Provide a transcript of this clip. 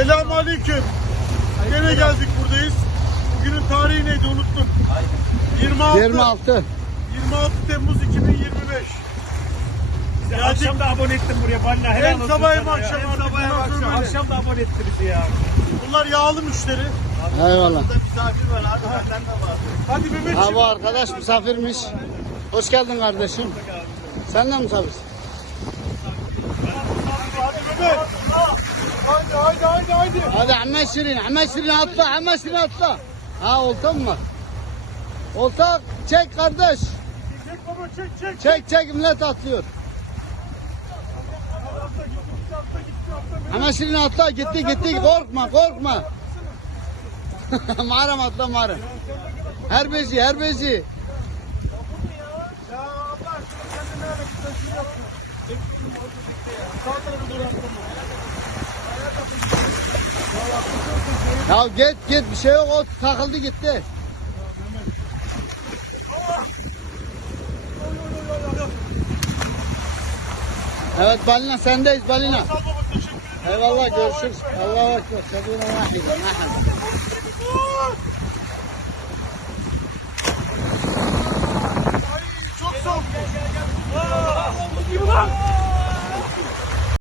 Selamun Aleyküm. Gene geldik buradayız. Bugünün tarihi neydi unuttum. 26. 26. 26 Temmuz 2025. Geldik. Akşam da abone ettim buraya. Valla helal Hem olsun sabah hem sana ya. akşam Hem artık sabah hem bundan akşam. Akşam da abone etti bizi ya. Bunlar yağlı müşteri. Eyvallah. misafir var abi benden de var. Hadi Mehmetciğim. Ha bu arkadaş misafirmiş. Hoş geldin kardeşim. Sen de misafirsin. Hadi Mehmet. Haydi haydi haydi. Hadi Ahmet Şirin, Ahmet Şirin atla, Ahmet Şirin atla. Ha olta mı var? Olta çek kardeş. Çek baba çek çek. Çek çek millet atlıyor. Ahmet Şirin atla gitti gitti korkma korkma. mağaram atla mağaram. Her bezi her bezi. Ya Allah aşkına kendine. Sağ tarafa doğru Ya git git bir şey yok o takıldı gitti. Evet balina sendeyiz balina. Eyvallah görüşürüz. Allah'a emanet. Sabırla